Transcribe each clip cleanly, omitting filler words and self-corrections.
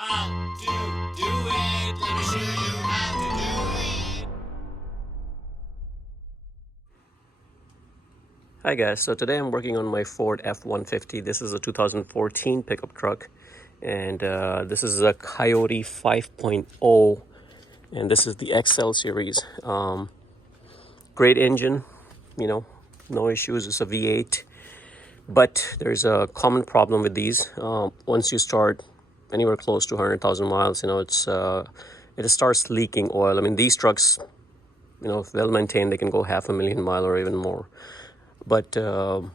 How to do it. Let me show you how to do it. Hi guys, so today I'm working on my Ford F150. This is a 2014 pickup truck, and this is a Coyote 5.0, and this is the XL series. Great engine, no issues. It's a V8, but there's a common problem with these. Once you start anywhere close to 100,000 miles, it starts leaking oil. I mean, these trucks, if well maintained, they can go 500,000 miles or even more. But one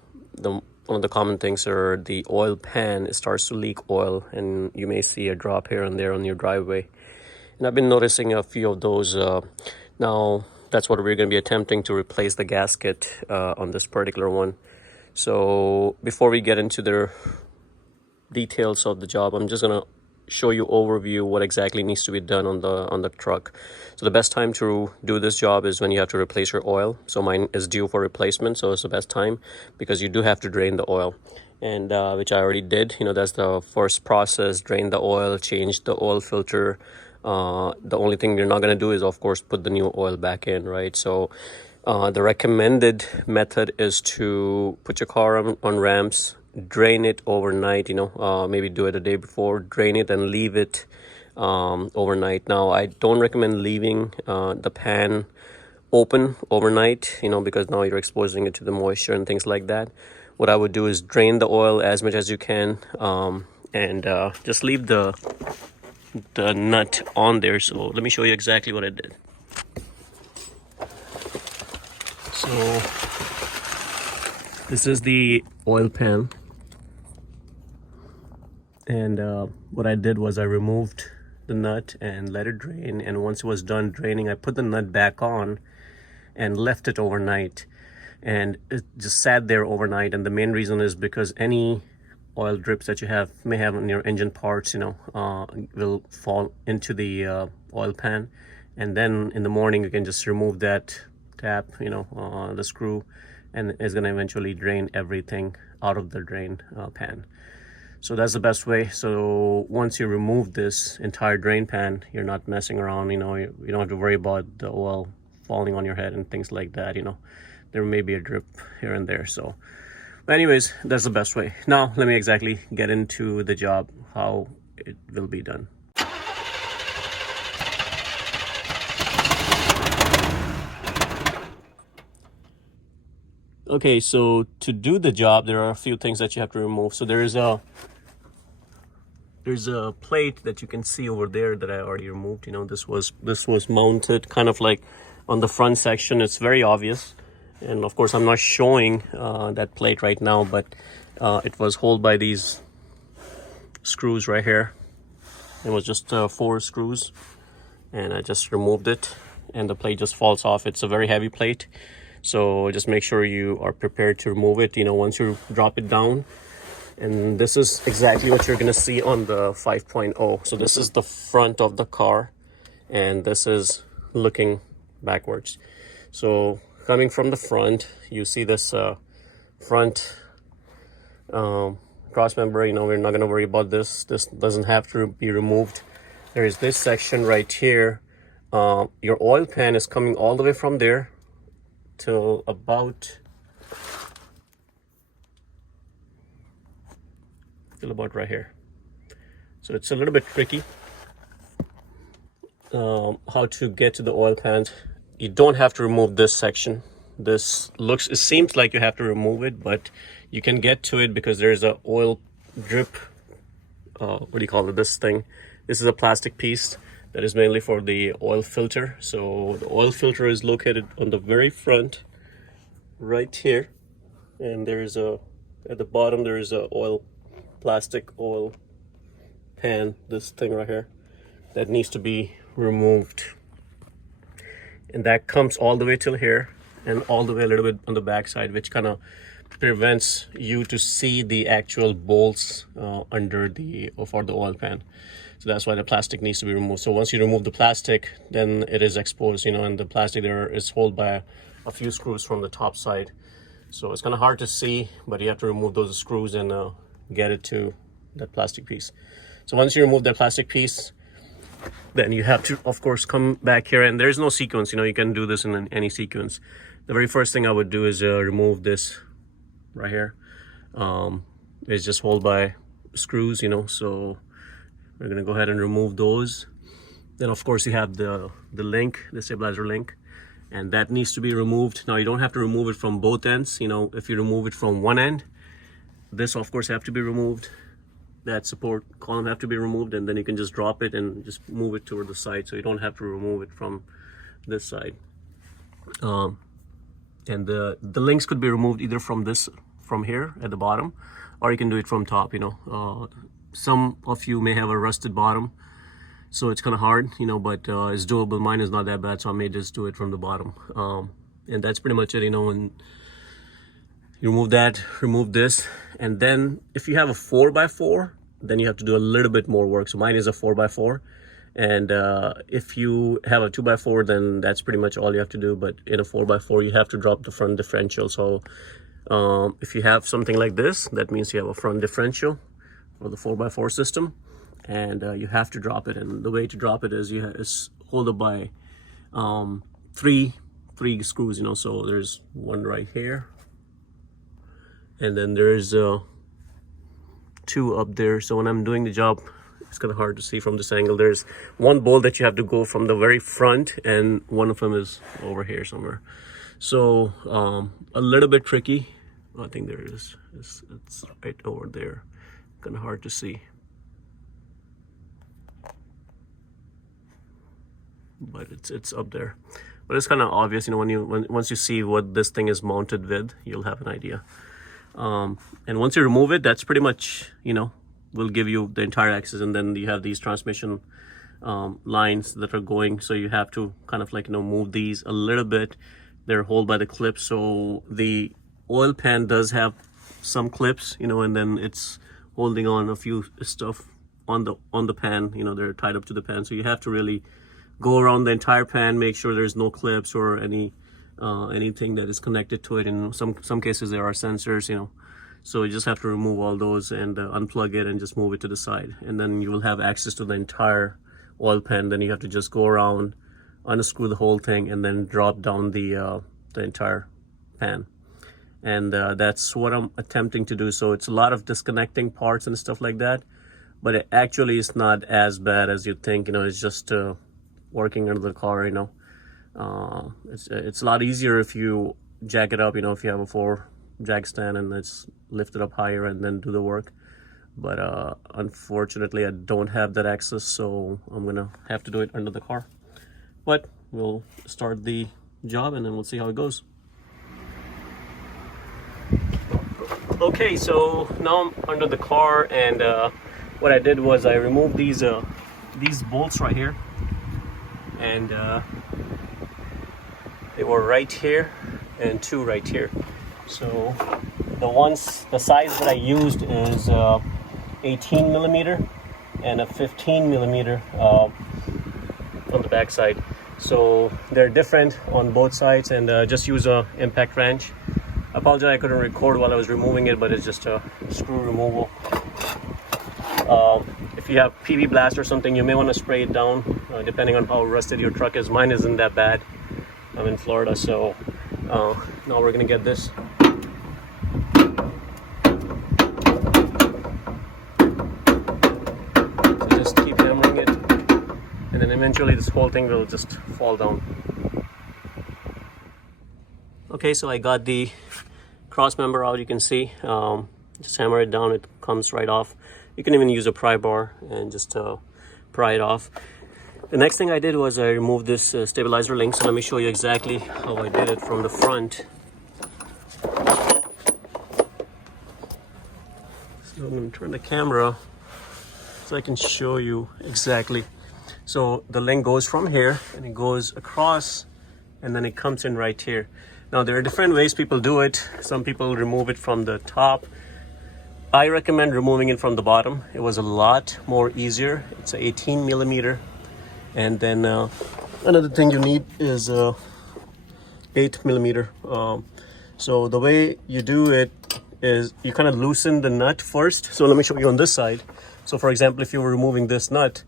of the common things are the oil pan. It starts to leak oil, and you may see a drop here and there on your driveway. And I've been noticing a few of those. Now, that's what we're going to be attempting to replace the gasket on this particular one. So before we get into the details of the job, I'm just going to show you overview what exactly needs to be done on the truck. So the best time to do this job is when you have to replace your oil. So mine is due for replacement, so it's the best time because you do have to drain the oil, and which I already did. That's the first process: drain the oil, change the oil filter. The only thing you're not going to do is, of course, put the new oil back in, right? So the recommended method is to put your car on ramps, drain it overnight, maybe do it a day before, drain it and leave it overnight. Now, I don't recommend leaving the pan open overnight, because now you're exposing it to the moisture and things like that. What I would do is drain the oil as much as you can, and just leave the nut on there. So let me show you exactly what I did. So this is the oil pan, and what I did was I removed the nut and let it drain, and once it was done draining, I put the nut back on and left it overnight, and it just sat there overnight. And the main reason is because any oil drips that you may have on your engine parts, will fall into the oil pan, and then in the morning you can just remove that tap, the screw, and it's going to eventually drain everything out of the drain pan. So that's the best way. So once you remove this entire drain pan, you're not messing around. You don't have to worry about the oil falling on your head and things like that. There may be a drip here and there. So anyways, that's the best way. Now let me exactly get into the job, how it will be done. Okay, so to do the job, there are a few things that you have to remove. So there's a plate that you can see over there that I already removed. This was mounted kind of like on the front section. It's very obvious, and of course I'm not showing that plate right now, but it was held by these screws right here. It was just 4 screws, and I just removed it, and the plate just falls off. It's a very heavy plate, so just make sure you are prepared to remove it once you drop it down. And this is exactly what you're gonna see on the 5.0. So this is the front of the car, and this is looking backwards. So coming from the front, you see this front cross member. We're not gonna worry about this. This doesn't have to be removed. There is this section right here. Your oil pan is coming all the way from there till about right here. So it's a little bit tricky how to get to the oil pan. You don't have to remove this section. It seems like you have to remove it, but you can get to it because there's a oil drip, this thing. This is a plastic piece that is mainly for the oil filter. So the oil filter is located on the very front right here, and there's at the bottom there is a plastic oil pan, this thing right here, that needs to be removed, and that comes all the way till here and all the way a little bit on the back side, which kind of prevents you to see the actual bolts under for the oil pan. So that's why the plastic needs to be removed. So once you remove the plastic, then it is exposed, and the plastic there is held by a few screws from the top side. So it's kind of hard to see, but you have to remove those screws and get it to that plastic piece. So once you remove that plastic piece, then you have to, of course, come back here, and there's no sequence. You know, you can do this in any sequence. The very first thing I would do is remove this right here. It's just held by screws, you know, so we're gonna go ahead and remove those. Then of course you have the link, the stabilizer link, and that needs to be removed. Now you don't have to remove it from both ends. You know, if you remove it from one end, this of course have to be removed. That support column have to be removed, and then you can just drop it and just move it toward the side, so you don't have to remove it from this side. And the links could be removed either from here at the bottom, or you can do it from top. You know, some of you may have a rusted bottom, so it's kind of hard, you know, but it's doable. Mine is not that bad, so I may just do it from the bottom. And that's pretty much it. You know, when you remove that, remove this, and then if you have a 4x4, then you have to do a little bit more work. So mine is a 4x4, and if you have a 2x4, then that's pretty much all you have to do. But in a 4x4, you have to drop the front differential. So if you have something like this, that means you have a front differential for the 4x4 system, and you have to drop it. And the way to drop it is is hold it by three screws, you know. So there's one right here, and then there's two up there. So when I'm doing the job, it's kind of hard to see from this angle. There's one bolt that you have to go from the very front, and one of them is over here somewhere. So a little bit tricky. I think there is. It's right over there. Kind of hard to see, but it's up there. But it's kind of obvious, you know, once you see what this thing is mounted with, you'll have an idea. And once you remove it, that's pretty much, you know, will give you the entire axis. And then you have these transmission lines that are going, so you have to kind of like, you know, move these a little bit. They're held by the clips, so the oil pan does have some clips, you know, and then it's holding on a few stuff on the pan, you know, they're tied up to the pan. So you have to really go around the entire pan, make sure there's no clips or anything that is connected to it. In some cases there are sensors, you know, so you just have to remove all those and unplug it and just move it to the side, and then you will have access to the entire oil pan. Then you have to just go around, unscrew the whole thing, and then drop down the entire pan. And that's what I'm attempting to do. So it's a lot of disconnecting parts and stuff like that, but it actually is not as bad as you think. You know, it's just working under the car, you know. It's a lot easier if you jack it up, you know, if you have a 4 jack stand and it's lifted up higher and then do the work. But unfortunately I don't have that access, so I'm gonna have to do it under the car. But we'll start the job and then we'll see how it goes. Okay, so now I'm under the car, and what I did was I removed these bolts right here, and they were right here and 2 right here. So the size that I used is 18 millimeter and a 15 millimeter on the back side. So they're different on both sides, and just use a impact wrench. I apologize I couldn't record while I was removing it, but it's just a screw removal. If you have PB blast or something, you may want to spray it down, depending on how rusted your truck is. Mine isn't that bad. I'm in Florida, so now we're gonna get this. So just keep hammering it, and then eventually this whole thing will just fall down. Okay, so I got the cross member out, you can see. Just hammer it down, it comes right off. You can even use a pry bar and just pry it off. The next thing I did was I removed this stabilizer link. So let me show you exactly how I did it from the front. So I'm going to turn the camera so I can show you exactly. So the link goes from here and it goes across, and then it comes in right here. Now there are different ways people do it. Some people remove it from the top. I recommend removing it from the bottom. It was a lot more easier. It's an 18 millimeter. And then another thing you need is 8 millimeter. So the way you do it is you kind of loosen the nut first. So let me show you on this side. So for example, if you were removing this nut,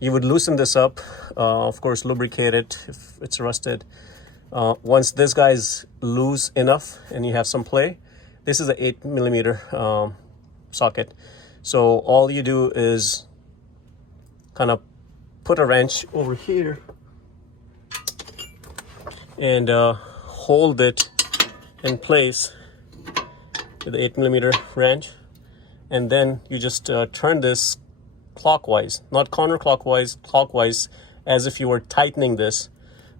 you would loosen this up, of course lubricate it if it's rusted. Once this guy is loose enough and you have some play, this is an 8mm socket. So all you do is kind of put a wrench over here and hold it in place with the 8mm wrench, and then you just turn this clockwise, not counterclockwise, clockwise, as if you were tightening this.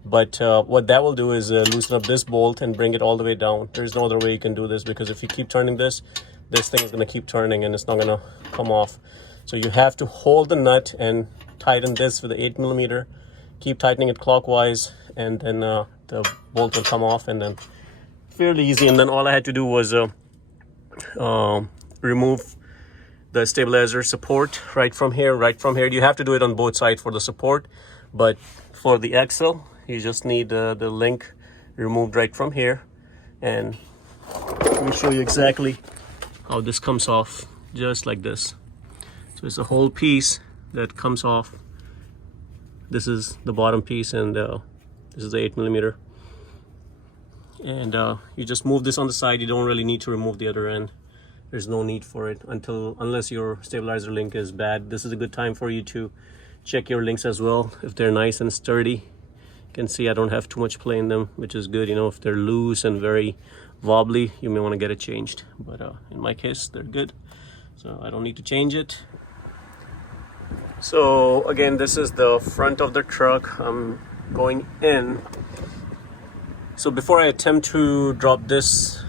But what that will do is loosen up this bolt and bring it all the way down. There's no other way you can do this, because if you keep turning this thing is going to keep turning and it's not going to come off. So you have to hold the nut and tighten this with the 8mm, keep tightening it clockwise, and then the bolt will come off, and then fairly easy. And then all I had to do was remove the stabilizer support right from here. You have to do it on both sides for the support, but for the axle you just need the link removed right from here. And let me show you exactly how this comes off, just like this. So it's a whole piece that comes off. This is the bottom piece, and this is the 8mm. And you just move this on the side. You don't really need to remove the other end. There's no need for it unless your stabilizer link is bad. This is a good time for you to check your links as well, if they're nice and sturdy. You can see I don't have too much play in them, which is good. You know, if they're loose and very wobbly, you may want to get it changed. But in my case, they're good, so I don't need to change it. So again, this is the front of the truck. I'm going in. So before I attempt to drop this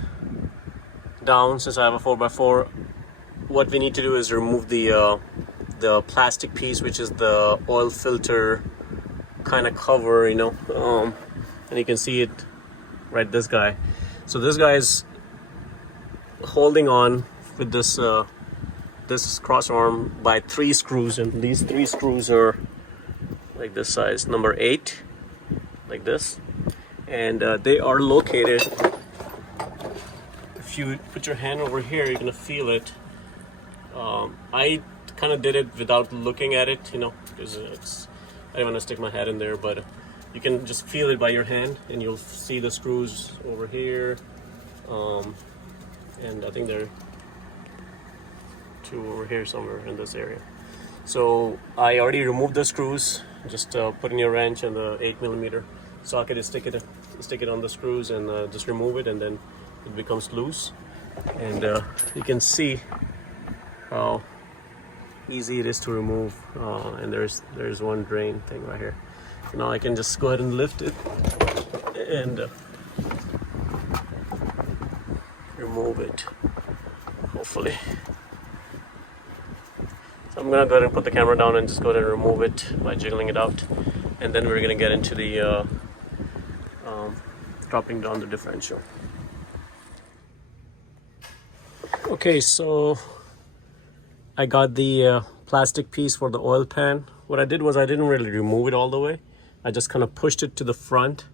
down, since I have a 4x4, what we need to do is remove the plastic piece, which is the oil filter kind of cover, you know, and you can see it right, this guy. So this guy is holding on with this this cross arm by 3 screws, and these 3 screws are like this size, number 8, like this, and they are located. If you put your hand over here, you're gonna feel it. I kind of did it without looking at it, you know, because I don't want to stick my head in there, but you can just feel it by your hand, and you'll see the screws over here, and I think there are 2 over here somewhere in this area. So I already removed the screws. Just put in your wrench and the 8mm socket, and stick it on the screws, and just remove it, and then it becomes loose. And you can see how easy it is to remove. And there's one drain thing right here. So now I can just go ahead and lift it and remove it, hopefully. So I'm gonna go ahead and put the camera down and just go ahead and remove it by jiggling it out, and then we're gonna get into the dropping down the differential. Okay, so I got the plastic piece for the oil pan. What I did was I didn't really remove it all the way. I just kind of pushed it to the front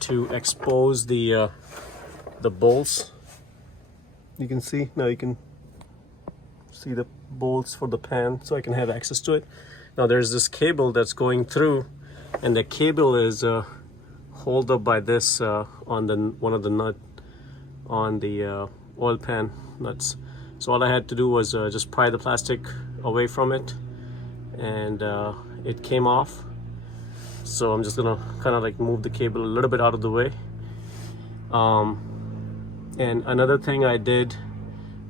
to expose the bolts. You can see now, you can see the bolts for the pan, so I can have access to it. Now there's this cable that's going through, and the cable is hold up by this on the one of the nut on the oil pan nuts. So all I had to do was just pry the plastic away from it, and it came off. So I'm just gonna kind of like move the cable a little bit out of the way. And another thing I did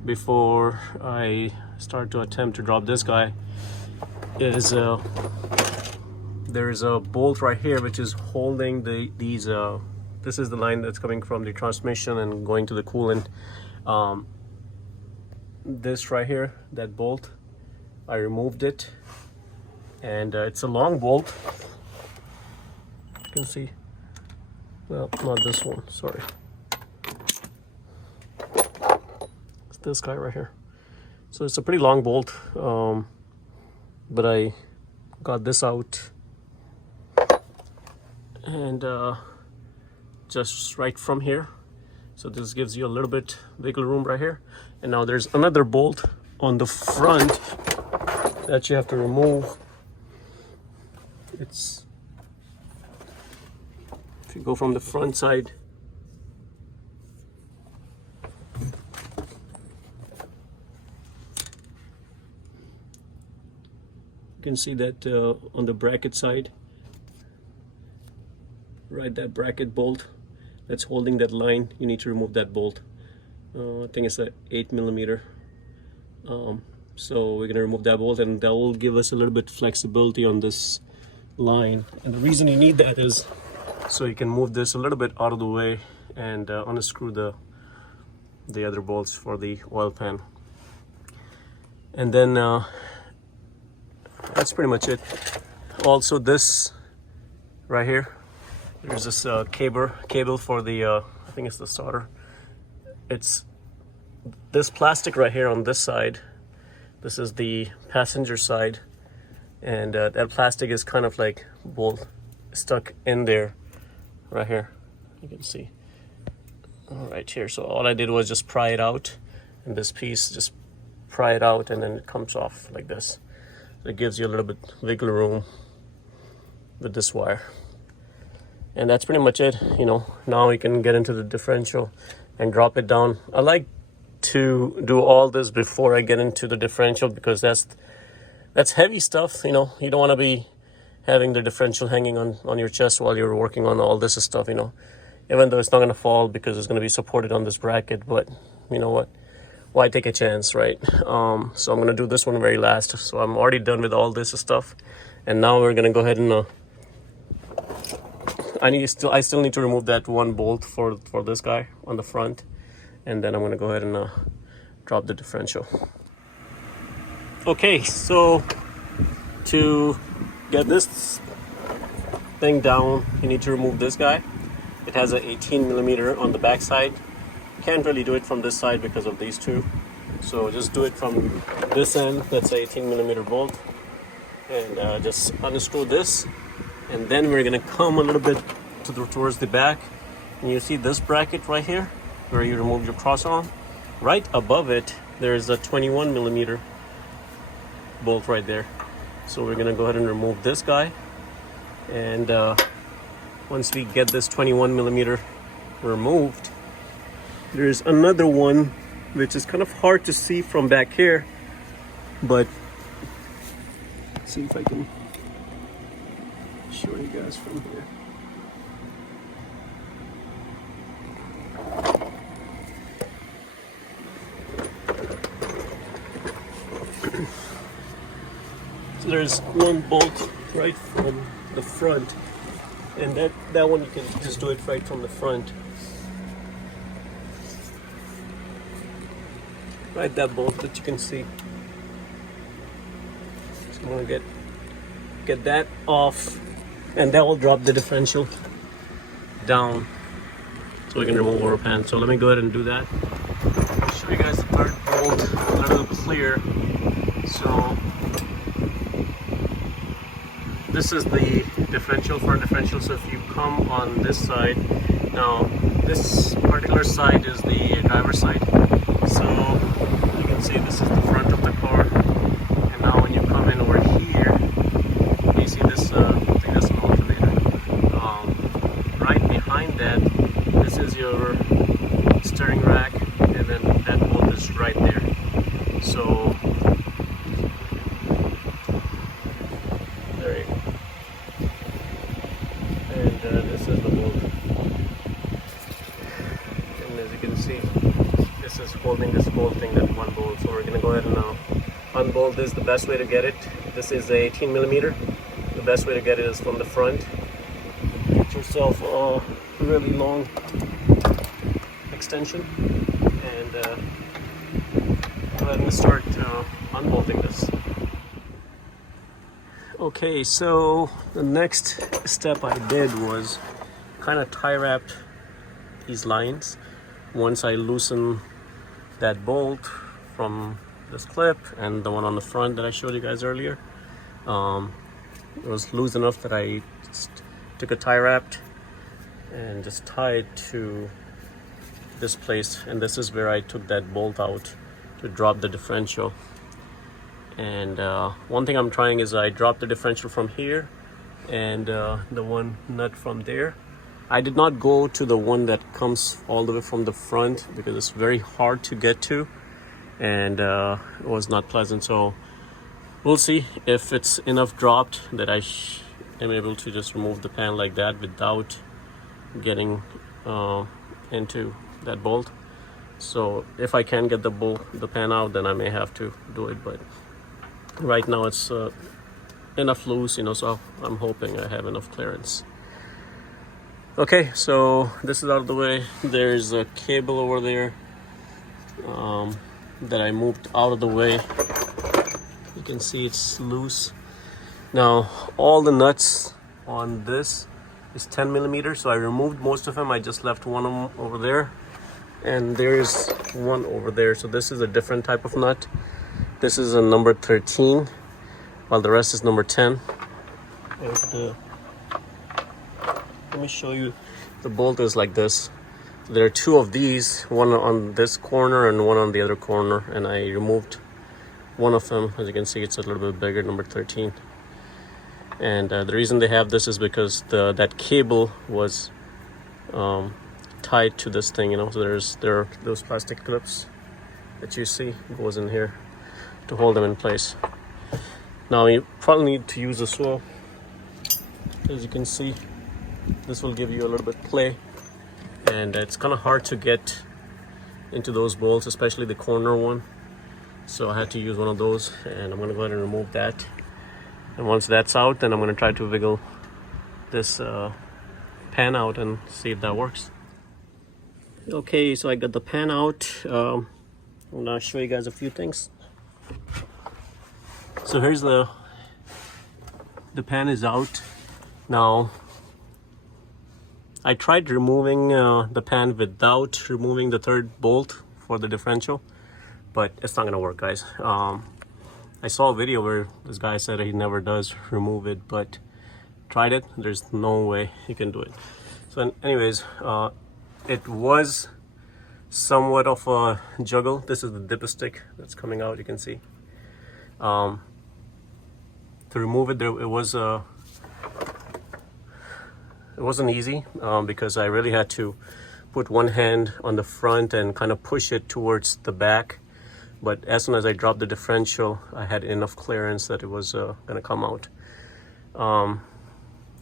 before I start to attempt to drop this guy is there is a bolt right here which is holding these. This is the line that's coming from the transmission and going to the coolant. This right here, that bolt, I removed it, and it's a long bolt. You can see, well, not this one, sorry. It's this guy right here. So it's a pretty long bolt, but I got this out, and just right from here. So this gives you a little bit wiggle room right here. And now there's another bolt on the front that you have to remove. It's, if you go from the front side, you can see that on the bracket side, right, that bracket bolt that's holding that line, you need to remove that bolt. I think it's a 8mm. So we're gonna remove that bolt, and that will give us a little bit flexibility on this line. And the reason you need that is so you can move this a little bit out of the way and unscrew the other bolts for the oil pan. And then that's pretty much it. Also, this right here, there's this cable for the I think it's the solder. It's this plastic right here on this side. This is the passenger side, and that plastic is kind of like bolt stuck in there right here, you can see right here. So all I did was just pry it out, and this piece, just pry it out, and then it comes off like this. So it gives you a little bit wiggle room with this wire. And that's pretty much it. You know, now we can get into the differential and drop it down. I like to do all this before I get into the differential, because that's heavy stuff. You know, you don't want to be having the differential hanging on your chest while you're working on all this stuff, you know, even though it's not going to fall because it's going to be supported on this bracket. But you know what, why take a chance, right? So I'm going to do this one very last. So I'm already done with all this stuff, and now we're going to go ahead and I still need to remove that one bolt for this guy on the front, and then I'm going to go ahead and drop the differential. Okay, so to get this thing down, you need to remove this guy. It has an 18mm on the back side. Can't really do it from this side because of these two, so just do it from this end. That's an 18mm bolt, and just unscrew this, and then we're gonna come a little bit towards the back, and you see this bracket right here where you remove your cross arm. Right above it there's a 21mm bolt right there. So we're gonna go ahead and remove this guy, and once we get this 21mm removed, there's another one which is kind of hard to see from back here, but let's see if I can show you guys from here. So there's one bolt right from the front, and that one you can just do it right from the front. Right, that bolt that you can see. So I'm gonna get that off, and that will drop the differential down so we can remove our pan. So let me go ahead and do that. I'll show you guys the third bolt a little clear. So this is the differential for a differential. So if you come on this side, now this particular side is the driver's side. So you can see this is the front of the car, and now when you come in over here, you see this, I think that's an alternator. Right behind that, this is your steering rack, and then that bolt is right there. So there you go. And this is the bolt. And as you can see, this is holding this whole thing, that one bolt. So we're going to go ahead and unbolt this. The best way to get it, this is a 18mm. The best way to get it is from the front. Get yourself a really long extension, and go ahead and start unbolting this. Okay, so the next step I did was kind of tie wrapped these lines. Once I loosen that bolt from this clip and the one on the front that I showed you guys earlier, it was loose enough that I just took a tie wrapped and just tied to this place, and this is where I took that bolt out to drop the differential. And one thing I'm trying is I dropped the differential from here and the one nut from there. I did not go to the one that comes all the way from the front because it's very hard to get to, and it was not pleasant. So we'll see if it's enough dropped that I am able to just remove the pan like that without getting into that bolt. So if I can get the pan out, then I may have to do it, but right now it's enough loose, you know, so I'm hoping I have enough clearance. Okay, so this is out of the way. There's a cable over there that I moved out of the way. You can see it's loose. Now all the nuts on this is 10 millimeters, so I removed most of them. I just left one of them over there, and there's one over there. So this is a different type of nut. This is a number 13, while the rest is number 10. And, let me show you. The bolt is like this. There are two of these, one on this corner and one on the other corner, and I removed one of them. As you can see, it's a little bit bigger, number 13. And the reason they have this is because that cable was tied to this thing, you know. So there are those plastic clips that you see goes in here to hold them in place. Now you probably need to use a saw. As you can see, this will give you a little bit play, and it's kind of hard to get into those bolts, especially the corner one. So I had to use one of those, and I'm going to go ahead and remove that. And once that's out, then I'm going to try to wiggle this pan out and see if that works. Okay, so I got the pan out. I'm going to show you guys a few things. So here's the pan is out. Now I tried removing the pan without removing the third bolt for the differential, but it's not gonna work, guys. I saw a video where this guy said he never does remove it, but tried it. There's no way you can do it. So anyways, it was somewhat of a juggle. This is the dipstick that's coming out, you can see. To remove it, it wasn't easy because I really had to put one hand on the front and kind of push it towards the back. But as soon as I dropped the differential, I had enough clearance that it was gonna come out.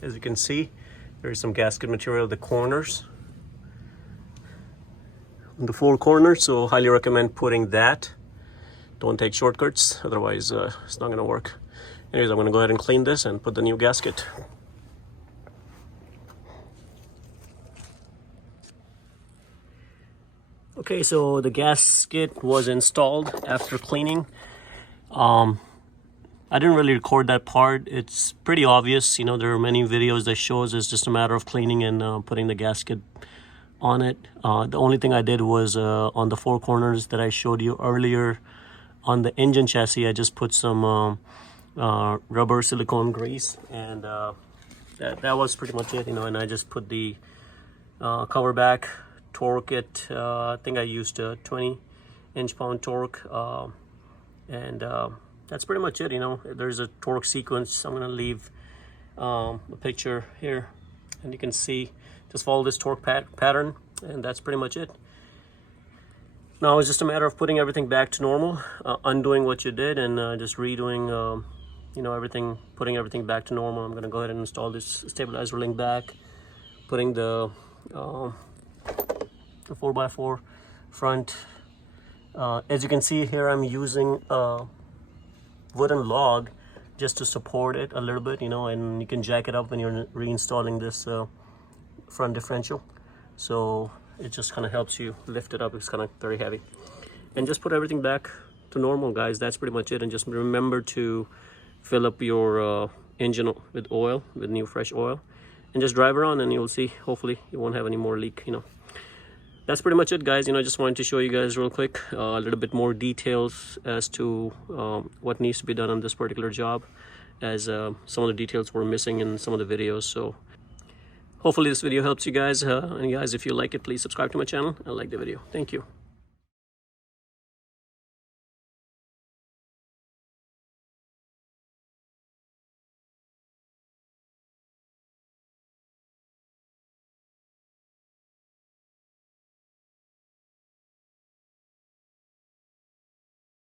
As you can see, there's some gasket material at the corners, the four corners, so highly recommend putting that. Don't take shortcuts, otherwise it's not gonna work. Anyways, I'm gonna go ahead and clean this and put the new gasket. Okay, so the gasket was installed after cleaning. I didn't really record that part. It's pretty obvious, you know, there are many videos that shows it's just a matter of cleaning and putting the gasket on it. The only thing I did was on the four corners that I showed you earlier on the engine chassis, I just put some rubber silicone grease, and that was pretty much it, you know. And I just put the cover back, torque it. I think I used a 20 inch-pound torque, and that's pretty much it, you know. There's a torque sequence. I'm gonna leave a picture here, and you can see, just follow this torque pattern, and that's pretty much it. Now it's just a matter of putting everything back to normal, undoing what you did, and just redoing you know, everything, putting everything back to normal. I'm gonna go ahead and install this stabilizer link back, putting the 4x4 front. As you can see here, I'm using a wooden log just to support it a little bit, you know, and you can jack it up when you're reinstalling this front differential. So it just kind of helps you lift it up. It's kind of very heavy. And just put everything back to normal, guys. That's pretty much it. And just remember to fill up your engine with oil, with new fresh oil, and just drive around, and you'll see, hopefully you won't have any more leak, you know. That's pretty much it, guys. You know, I just wanted to show you guys real quick a little bit more details as to what needs to be done on this particular job, as some of the details were missing in some of the videos. So hopefully this video helps you guys, and guys, if you like it, please subscribe to my channel and like the video. Thank you.